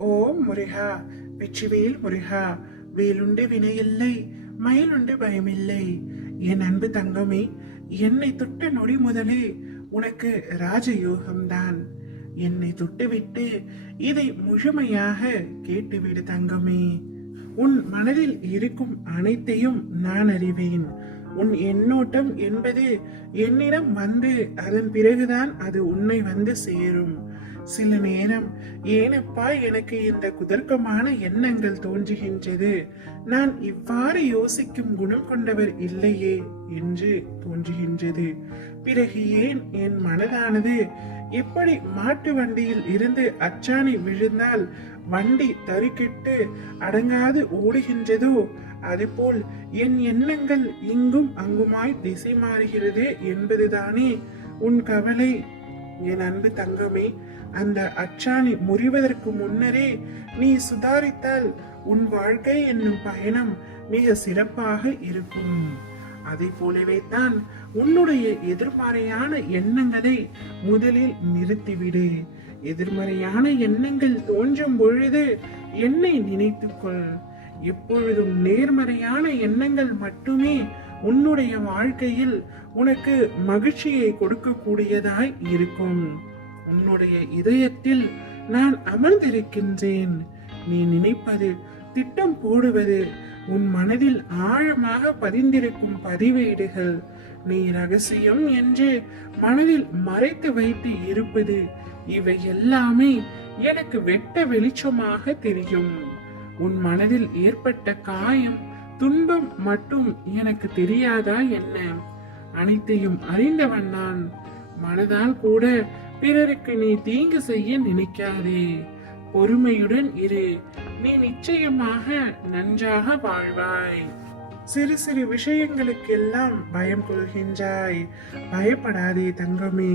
ஓம் முருகா, வெற்றிவேல் முருகா. வேலுண்டு வினையில்லை, மயிலுண்டு பயமில்லை. என் அன்பு தங்கமே, என்னை தொட்ட நொடி முதலே உனக்கு ராஜயோகம்தான். என்னை தொட்டுவிட்டு இதை முழுமையாக கேட்டுவிடு தங்கமே. உன் மனதில் இருக்கும் அனைத்தையும் நான் அறிவேன். உன் எண்ணோட்டம் என்பது என்னிடம் வந்து அதன் பிறகுதான் அது உன்னை வந்து சேரும். சில நேரம் ஏனப்பா எனக்கு இந்த குதர்க்கமான எண்ணங்கள் தோன்றுகின்றது, நான் இவ்வாறு யோசிக்கும் குணம் கொண்டவர் இல்லையே என்று தோன்றுகின்றது. பிறகு ஏன் என் மனதானது எப்படி மாட்டு வண்டியில் இருந்து அச்சாணி விழுந்தால் வண்டி தறிக்கிட்டு அடங்காது ஓடுகின்றதோ அதுபோல் என் எண்ணங்கள் இங்கும் அங்குமாய் திசை மாறுகிறது என்பதுதானே உன் கவலை. என் அன்பு தங்கமே, அந்த அச்சாணி முறிவதற்கு முன்னரே நீ சுதாரித்தால் உன் வாழ்க்கை என்னும் பயணம் மிக சிறப்பாக இருக்கும். அதை போலவே தான் உன்னுடைய எதிர்மறையான எண்ணங்களை முதலில் நிறுத்திவிடு. எதிர்மறையான எண்ணங்கள் தோன்றும் பொழுது என்னை நினைத்துக்கொள். எப்பொழுதும் நேர்மறையான எண்ணங்கள் மட்டுமே உன்னுடைய வாழ்க்கையில் உனக்கு மகிழ்ச்சியை கொடுக்கக்கூடியதாய் இருக்கும். உன்னுடைய இதயத்தில் நான் அமர்ந்திருக்கின்றேன். நீ நினைப்பது, திட்டம் போடுவது, உன் மனதில் ஆழமாக பதிந்திருக்கும் பதிவேடுகள், நீ ரகசியம் என்று மனதில் மறைத்து வைத்து இருப்பது, இவை எல்லாமே எனக்கு வெட்ட வெளிச்சமாக தெரியும். உன் மனதில் ஏற்பட்ட காயம், துன்பம் மட்டும் எனக்கு தெரியாதா என்ன? அனைத்தையும் அறிந்தவன் நான். மனதால் கூட பிறருக்கு நீ தீங்கு செய்ய நினைக்காதே. பொறுமையுடன் இரு, நீ நிச்சயமாக நன்றாக வாழ்வாய். சிறு சிறு விஷயங்களுக்கெல்லாம் பயம் கொள்கின்றாய். பயப்படாதே தங்கமே.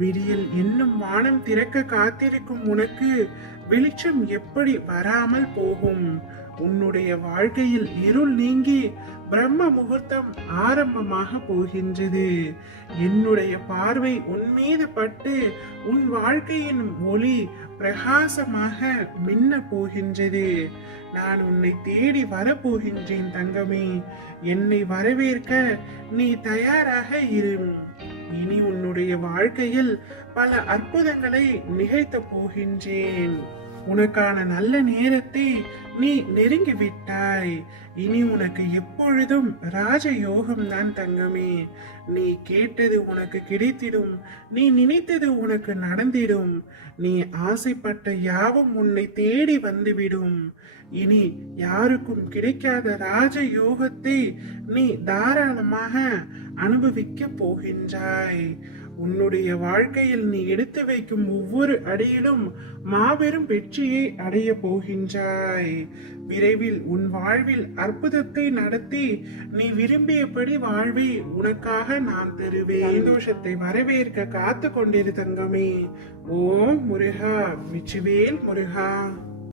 விடியல் என்னும் வானம் திறக்க காத்திருக்கும் உனக்கு வெளிச்சம் எப்படி வராமல் போகும்? உன்னுடைய வாழ்க்கையில் இருள் நீங்கி பிரம்ம முகூர்த்தம் ஆரம்பமாக போகின்றது. என்னுடைய பார்வை உன் மீது பட்டு உன் வாழ்க்கையின் ஒளி பிரகாசமாக மின்ன போகின்றது. நான் உன்னை தேடி வரப்போகின்றேன் தங்கமே. என்னை வரவேற்க நீ தயாராக இரு. இனி உன்னுடைய வாழ்க்கையில் பல அற்புதங்களை நிகழ்த்த போகின்றேன். உனக்கான நல்ல நேரத்தை நீ நெருங்கி விட்டாய். இனி உனக்கு எப்பொழுதும் ராஜயோகம் தான் தங்கமே. நீ கேட்டது உனக்கு கிடைத்திடும். நீ நினைத்தது உனக்கு நடந்திடும். நீ ஆசைப்பட்ட யாவும் உன்னை தேடி வந்துவிடும். இனி யாருக்கும் கிடைக்காத ராஜயோகத்தை நீ தாராளமாக அனுபவிக்க போகின்றாய். உன்னுடைய வாழ்க்கையில் நீ எடுத்து வைக்கும் ஒவ்வொரு அடியிலும் மாபெரும் வெற்றியை அடைய போகின்றாய். விரைவில் உன் வாழ்வில் அற்புதத்தை நடத்தி நீ விரும்பியபடி வாழ்வை உனக்காக நான் தருவேன். சந்தோஷத்தை வரவேற்க காத்து கொண்டிரு தங்கமே. ஓம் முருகா, வெற்றிவேல் முருகா.